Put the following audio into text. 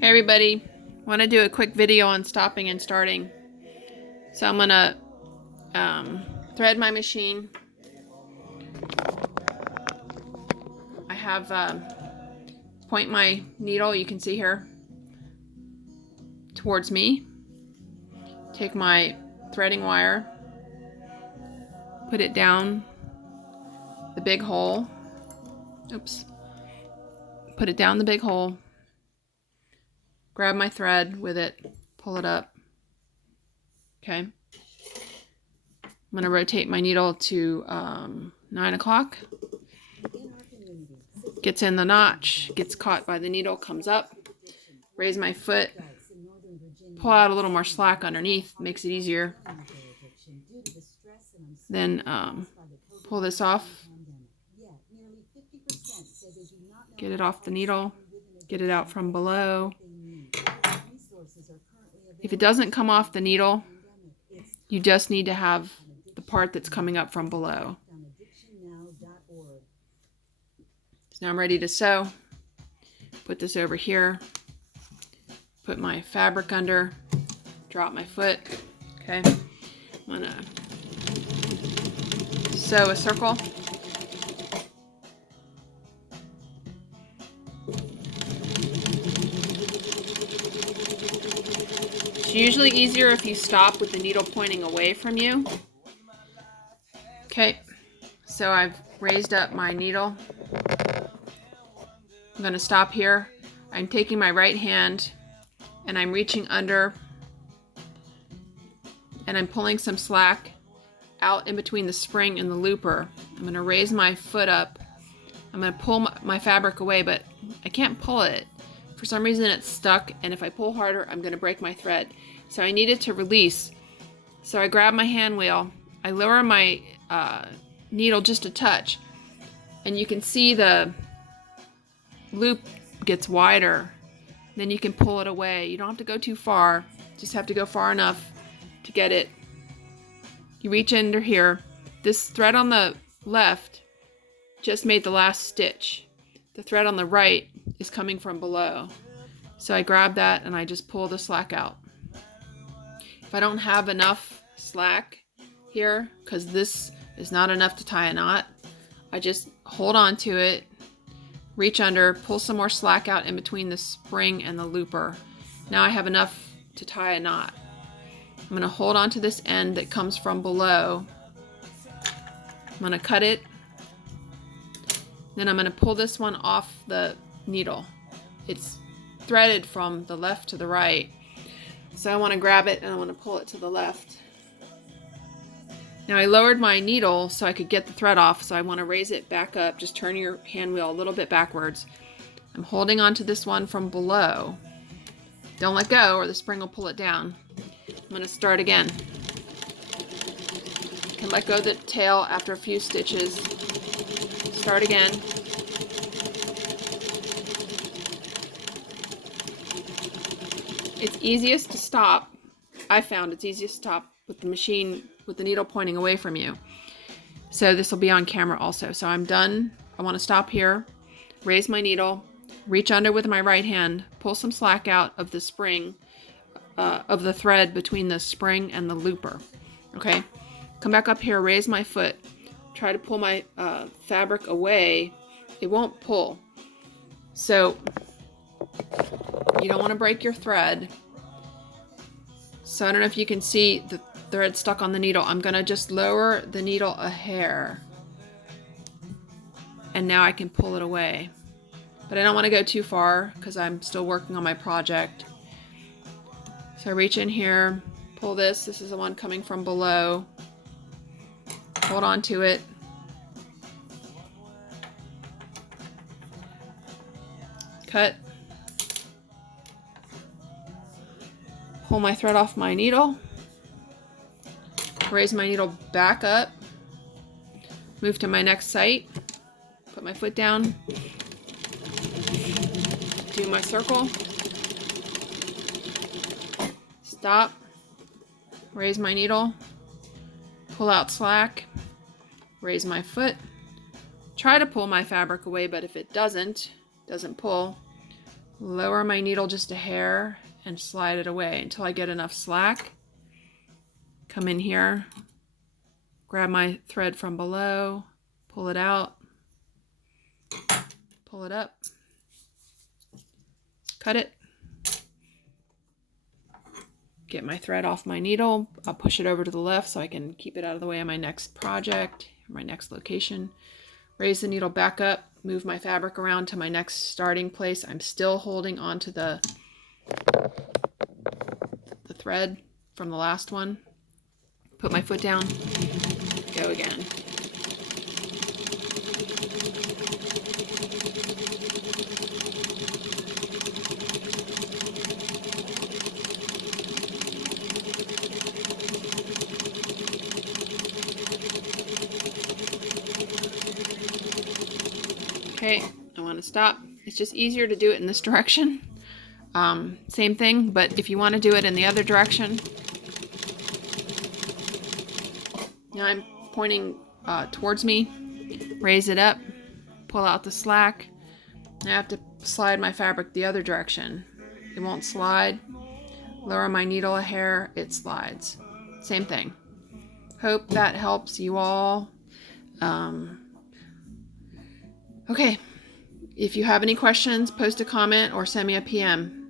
Hey everybody, want to do a quick video on stopping and starting. So I'm going to thread my machine. I have point my needle, you can see here, towards me. Take my threading wire, put it down the big hole. Oops. Put it down the big hole. Grab my thread with it, pull it up. Okay. I'm going to rotate my needle to 9 o'clock. Gets in the notch, gets caught by the needle, comes up. Raise my foot, pull out a little more slack underneath, makes it easier. Then pull this off. Get it off the needle, get it out from below. If it doesn't come off the needle, you just need to have the part that's coming up from below. So now I'm ready to sew. Put this over here. Put my fabric under. Drop my foot. Okay. I'm gonna sew a circle. It's usually easier if you stop with the needle pointing away from you. Okay, so I've raised up my needle. I'm going to stop here. I'm taking my right hand and I'm reaching under and I'm pulling some slack out in between the spring and the looper. I'm going to raise my foot up. I'm going to pull my fabric away, but I can't pull it. For some reason it's stuck, and if I pull harder, I'm going to break my thread. So I need it to release. So I grab my hand wheel, I lower my needle just a touch, and you can see the loop gets wider. Then you can pull it away. You don't have to go too far, just have to go far enough to get it. You reach under here. This thread on the left just made the last stitch. The thread on the right is coming from below. So I grab that and I just pull the slack out. If I don't have enough slack here, because this is not enough to tie a knot, I just hold on to it, reach under, pull some more slack out in between the spring and the looper. Now I have enough to tie a knot. I'm going to hold on to this end that comes from below. I'm going to cut it. Then I'm going to pull this one off the needle. It's threaded from the left to the right. So I want to grab it and I want to pull it to the left. Now I lowered my needle so I could get the thread off, so I want to raise it back up. Just turn your hand wheel a little bit backwards. I'm holding on to this one from below. Don't let go or the spring will pull it down. I'm going to start again. You can let go of the tail after a few stitches. Start again. It's easiest to stop. I found it's easiest to stop with the machine with the needle pointing away from you. So this will be on camera also. So I'm done. I want to stop here, raise my needle, reach under with my right hand, pull some slack out of the spring, of the thread between the spring and the looper. Okay, come back up here, raise my foot, try to pull my fabric away. It won't pull. So you don't want to break your thread. So I don't know if you can see the thread stuck on the needle. I'm going to just lower the needle a hair. And now I can pull it away. But I don't want to go too far because I'm still working on my project. So I reach in here, pull this. This is the one coming from below. Hold on to it. Cut. Pull my thread off my needle. Raise my needle back up. Move to my next site. Put my foot down. Do my circle. Stop. Raise my needle. Pull out slack. Raise my foot. Try to pull my fabric away, but if it doesn't pull, lower my needle just a hair and slide it away until I get enough slack. Come in here, grab my thread from below, pull it out, pull it up, cut it, get my thread off my needle. I'll push it over to the left so I can keep it out of the way of my next project, my next location. Raise the needle back up, move my fabric around to my next starting place. I'm still holding onto the thread from the last one. Put my foot down, go again. Okay, I want to stop. It's just easier to do it in this direction. Same thing, but if you want to do it in the other direction, now I'm pointing towards me, raise it up, pull out the slack. I have to slide my fabric the other direction. It won't slide. Lower my needle a hair, it slides. Same thing. Hope that helps you all. Okay, if you have any questions, post a comment or send me a PM.